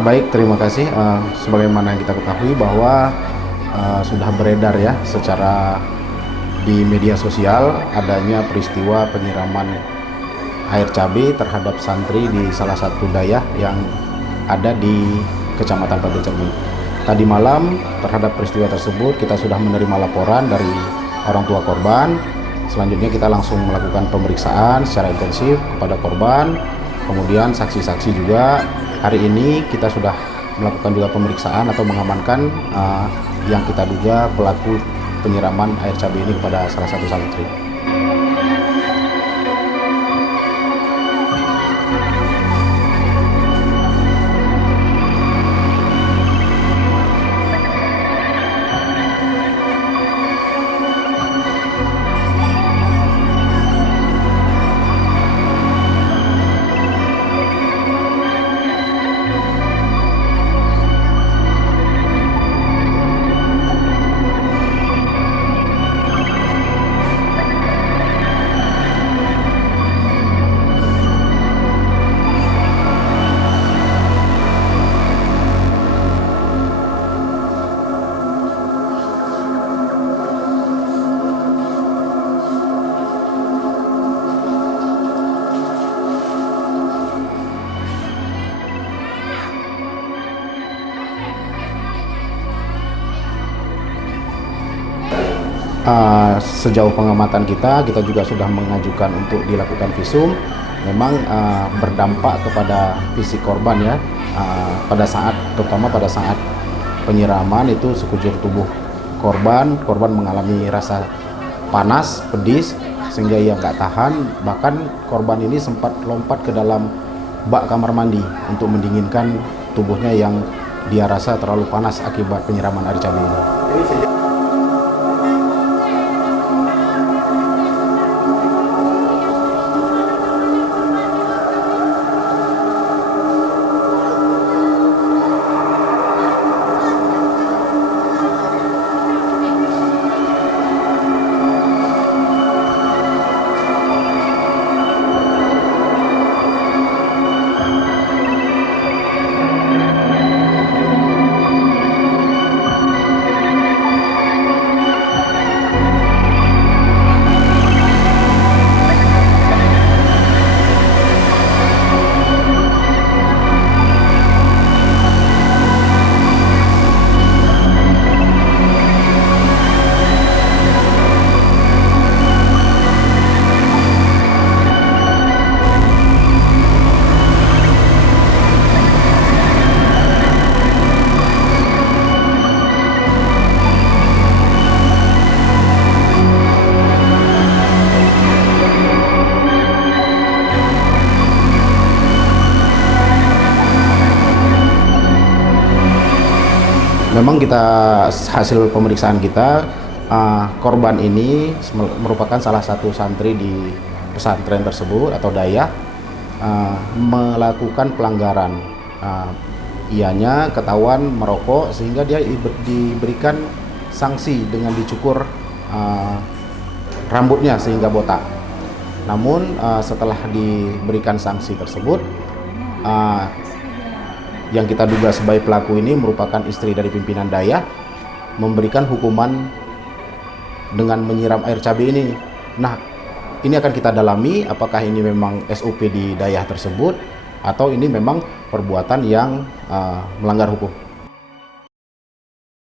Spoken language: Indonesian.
Baik, terima kasih. Sebagaimana yang kita ketahui bahwa sudah beredar ya secara di media sosial adanya peristiwa penyiraman air cabai terhadap santri di salah satu daerah yang ada di Kecamatan Pantai Cermin. Tadi malam terhadap peristiwa tersebut kita sudah menerima laporan dari orang tua korban. Selanjutnya kita langsung melakukan pemeriksaan secara intensif kepada korban, kemudian saksi-saksi juga. Hari ini kita sudah melakukan juga pemeriksaan atau mengamankan yang kita duga pelaku penyiraman air cabai ini kepada salah satu santri. Sejauh pengamatan kita juga sudah mengajukan untuk dilakukan visum. Memang berdampak kepada fisik korban ya, terutama pada saat penyiraman itu sekujur tubuh korban mengalami rasa panas, pedis, sehingga ia nggak tahan. Bahkan korban ini sempat lompat ke dalam bak kamar mandi untuk mendinginkan tubuhnya yang dia rasa terlalu panas akibat penyiraman air cabai ini. Memang kita hasil pemeriksaan kita, korban ini merupakan salah satu santri di pesantren tersebut atau daya melakukan pelanggaran. Ianya ketahuan merokok sehingga dia diberikan sanksi dengan dicukur rambutnya sehingga botak. Namun setelah diberikan sanksi tersebut, yang kita duga sebagai pelaku ini merupakan istri dari pimpinan daya, memberikan hukuman dengan menyiram air cabai ini. Nah, ini akan kita dalami apakah ini memang SOP di daya tersebut atau ini memang perbuatan yang melanggar hukum.